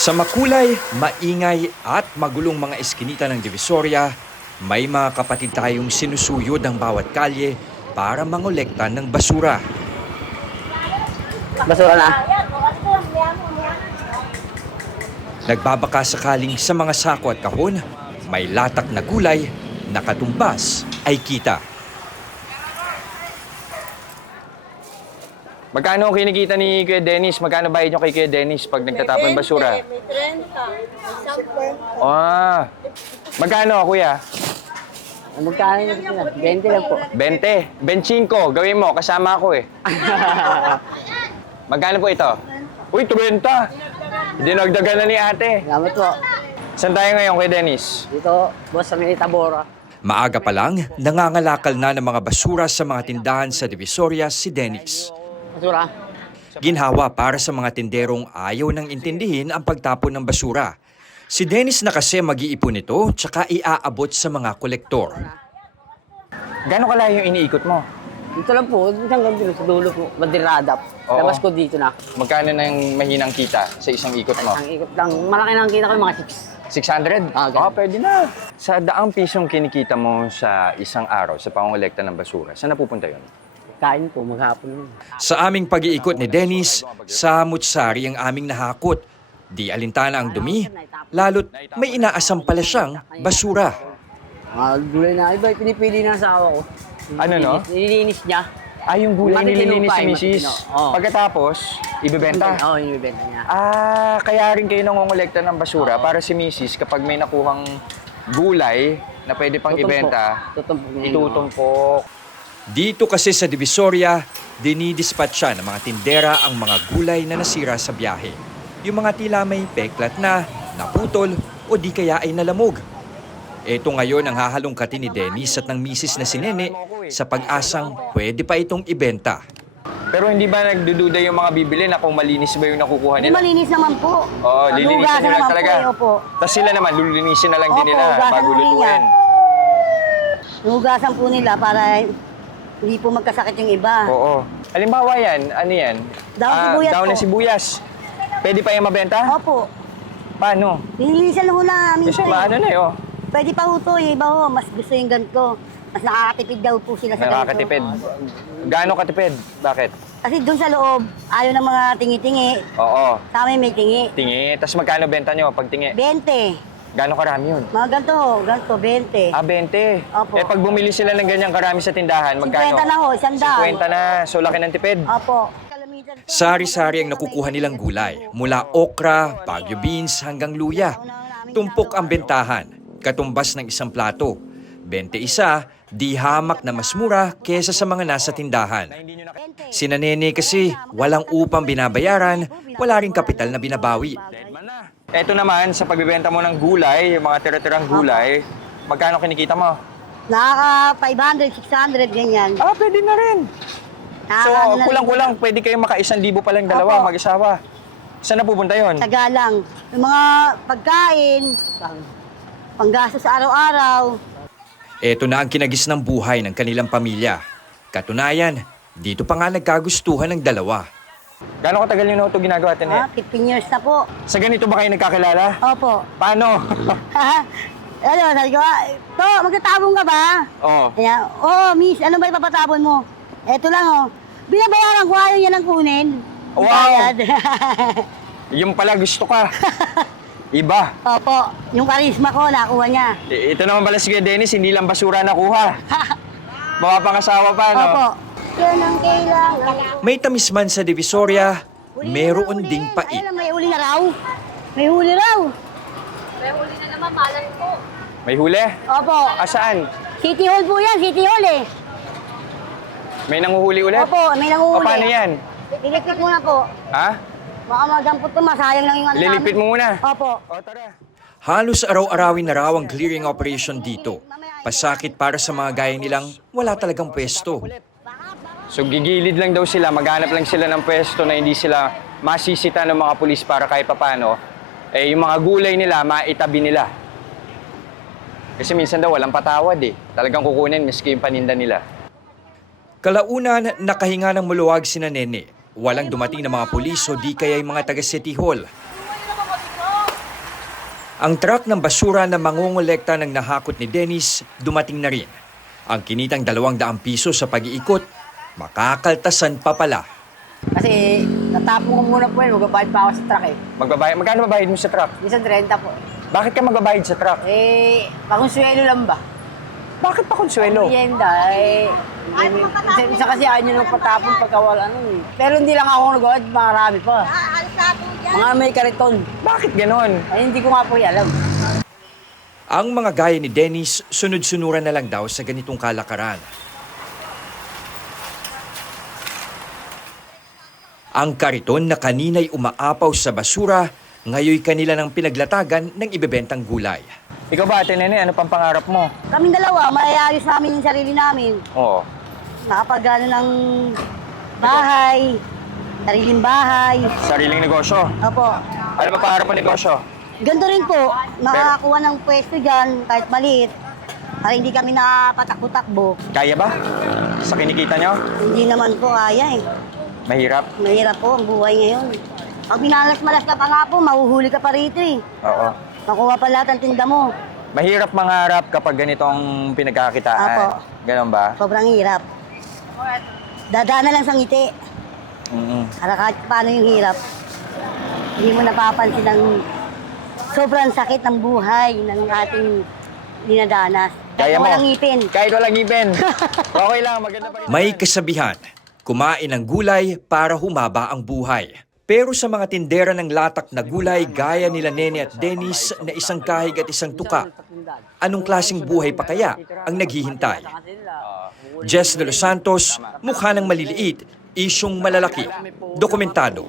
Sa makulay, maingay at magulong mga eskinita ng Divisoria, may mga kapatid tayong sinusuyod ang bawat kalye para mangolekta ng basura. Basura na. Nagbabaka sakaling sa mga sako at kahon, may latak na gulay na katumbas ay kita. Magkano kinikita ni Kuya Dennis? Magkano bayad nyo kay Kuya Dennis pag nagtatapon basura? May 30, may 10. Ah, magkano Kuya? Magkano na sila? 20 lang po. 20. 25. Gawin mo, kasama ako eh. Magkano po ito? Uy, 30. Dinagdagan na ni ate. Salamat po. Saan tayo ngayon Kuya Dennis? Dito, boss sa Tabora. Maaga pa lang, nangangalakal na ng mga basura sa mga tindahan sa Divisoria si Dennis. Basura? Ginhawa para sa mga tinderong ayaw nang intindihin ang pagtapon ng basura. Si Dennis na kasi mag-iipon ito tsaka iaabot sa mga kolektor. Gano'ng kalayo yung iniikot mo? Dito lang po, hanggang dito sa dulo po, Madiradap. Oo. Labas ko dito na. Magkano na yung mahinang kita sa isang ikot mo? Ang ikot lang, malaki na ang kita ko yung mga 600? Ah, ganun. Pwede na. Sa daang pisong kinikita mo sa isang araw sa pangolekta ng basura, saan napupunta yun? 6. Kain po, maghapon. Sa aming pag-iikot ni Dennis, sa Mutsari ang aming nahakot. Di alintana ang dumi, lalo't may inaasam pala siyang basura. Gulay na, iba pinipili ng asawa ko. Ano, no? Nililinis niya. Yung gulay nililinis si Matitinupay, misis. matitino. Oo. Pagkatapos, ibebenta. Oo, yung ibenta niya. Kaya rin kayo nangongolekta ng basura para si misis kapag may nakuhang gulay na pwede pang Tutumpok. ibenta, Tutumpok niya. itutumpok. Dito kasi sa Divisoria, dinidispatcha ng mga tindera ang mga gulay na nasira sa biyahe. Yung mga tila may peklat na, naputol o di kaya ay nalamog. Ito ngayon ang hahalongkatin ni Dennis at ng misis na si Nene sa pag-asang pwede pa itong ibenta. Pero hindi ba nagdududa yung mga bibili na kung malinis ba yung nakukuha Hindi nila? malinis naman po. Oo, lilinisin Hugasan nila naman talaga. Po, opo. Tapos sila naman, lulinisin na lang din Opo, nila hugasan bago na rin lutuin. Hugasan po nila para hindi po magkasakit yung iba. Oo. Halimbawa yan, ano yan? Daon sibuyas daon po. ng sibuyas. Pwede pa yung mabenta? Opo. Paano? Nililisan lang ho namin Kasi ito maano eh. na eh, oh. Pwede pa ho ito. Yung iba ho, mas gusto yung ganito. Mas nakakatipid daw po sila sa ganito. Nakakatipid. Gaano katipid? Bakit? Kasi doon sa loob, ayaw ng mga tingi-tingi. Oo. Sa amin may tingi. Tingi. Tapos magkano benta nyo pag tingi? 20. Gaano karami yun? Mga ganito ho, ganito, 20. 20. Opo. Eh pag bumili sila ng ganyang karami sa tindahan, magkano? 50 na ho, 100. 50 na. So laki ng tipid. Opo. Sari-sari ang nakukuha nilang gulay, mula okra, bagyo beans hanggang luya. Tumpok ang bentahan, katumbas ng isang plato. 21, di hamak na mas mura kesa sa mga nasa tindahan. Sina Nene kasi walang upang binabayaran, wala ring kapital na binabawi. Ito naman, sa pagbibenta mo ng gulay, yung mga tira-tirang gulay, magkano kinikita mo? Nakaka 500, 600, ganyan. Pwede na rin. So, Nakaka- ano kulang-kulang, pwede kayong maka-1,000 palang dalawa, Opo. mag-asawa. Saan napupunta yun? Tagalang. Yung mga pagkain, panggastos sa araw-araw. Ito na ang kinagis ng buhay ng kanilang pamilya. Katunayan, dito pa nga nagkagustuhan ng dalawa. Gano'ng katagal nyo na ito ginagawa, Tine? 15 years na po. Sa ganito ba kayo nagkakilala? Opo. Paano? Ano, sabi ko, to, magtatabong ka ba? Oo. Kaya, miss, ano ba ipapatabon mo? Eto lang, binabayaran ko, ayaw niya ng kunin. Wow! Bayad. Yung pala gusto ka. Iba. Opo, yung karisma ko, nakuha niya. Ito naman pala si Kuya Dennis, hindi lang basura nakuha. Mga pangasawa pa, no? Opo. Yan ang kailangan. May tamis man sa Divisoria, meron ding pait. Ayun, may huli na raw. May huli raw. May huli? Opo. Saan? City Hall po yan, City Hall eh. May nanguhuli ulit? Opo, may O nanguhuli. paano yan? Lilipit muna po. Ha? Baka madampot to, masayang lang yung ano Lilipit namin. mo muna? Opo. O, tara. Halos araw-arawin na raw ang clearing operation dito. Pasakit para sa mga gaya nilang wala talagang pwesto. So gigilid lang daw sila, maghanap lang sila ng pwesto na hindi sila masisita ng mga pulis para kahit papano, yung mga gulay nila, maitabi nila. Kasi minsan daw walang patawad eh. Talagang kukunin miski yung paninda nila. Kalaunan, nakahinga ng muluwag sina Nene. Walang dumating na mga pulis o di kaya yung mga taga City Hall. Ang truck ng basura na mangongolekta ng nahakot ni Dennis dumating na rin. Ang kinitang 200 piso sa pag-iikot, makakaltasan pa pala. Kasi natapon ko muna po yun, magbabayad pa ako sa truck eh. Magkano babayad mo sa truck? Minsan 30 po. Bakit ka magbabayad sa truck? Pangonsuelo lang ba? Bakit pa konsuelo? Merienda, isa kasi ayaw nyo nang patapon pagka wala ano eh. Pero hindi lang ako nag-awad, marami pa. Mga may kariton. Bakit ganon? Ay, hindi ko nga po alam. Ang mga gaya ni Dennis, sunod-sunuran na lang daw sa ganitong kalakaran. Ang kariton na kanina'y umaapaw sa basura, ngayoy kanila ng pinaglatagan ng ibebentang gulay. Ikaw ba, Ate Nene, ano pang pangarap mo? Kaming dalawa, maayos namin yung sarili namin. Oo. Nakapagano ng bahay, sariling bahay. Sariling negosyo. Opo. Ano ba pangarap mo negosyo? Ganito rin po, makakakuha ng pwesto dyan, kahit maliit, para hindi kami napatakbo-takbo. Kaya ba? Sa kinikita nyo? Hindi naman po kaya eh. Mahirap? Mahirap po ang buhay ngayon. Pag minalas-malas ka pa nga po, mahuhuli ka pa rito eh. Oo. Makuha pa lahat ang tinda mo. Mahirap mangarap kapag ganitong pinagkakitaan. Apo. Ganon ba? Sobrang hirap. Dadaan na lang sa ngiti. Para kahit paano yung hirap. Hindi mo napapansin ang sobrang sakit ng buhay ng ating dinadanas. Kaya mo? Walang ngipin. Kahit walang ngipin. Okay lang, maganda pa rin. May kasabihan, kumain ng gulay para humaba ang buhay. Pero sa mga tindera ng latak na gulay gaya nila Nene at Dennis na isang kahig at isang tuka, anong klaseng buhay pa kaya ang naghihintay? Jess de los Santos, mukha ng maliliit, isyong malalaki, dokumentado.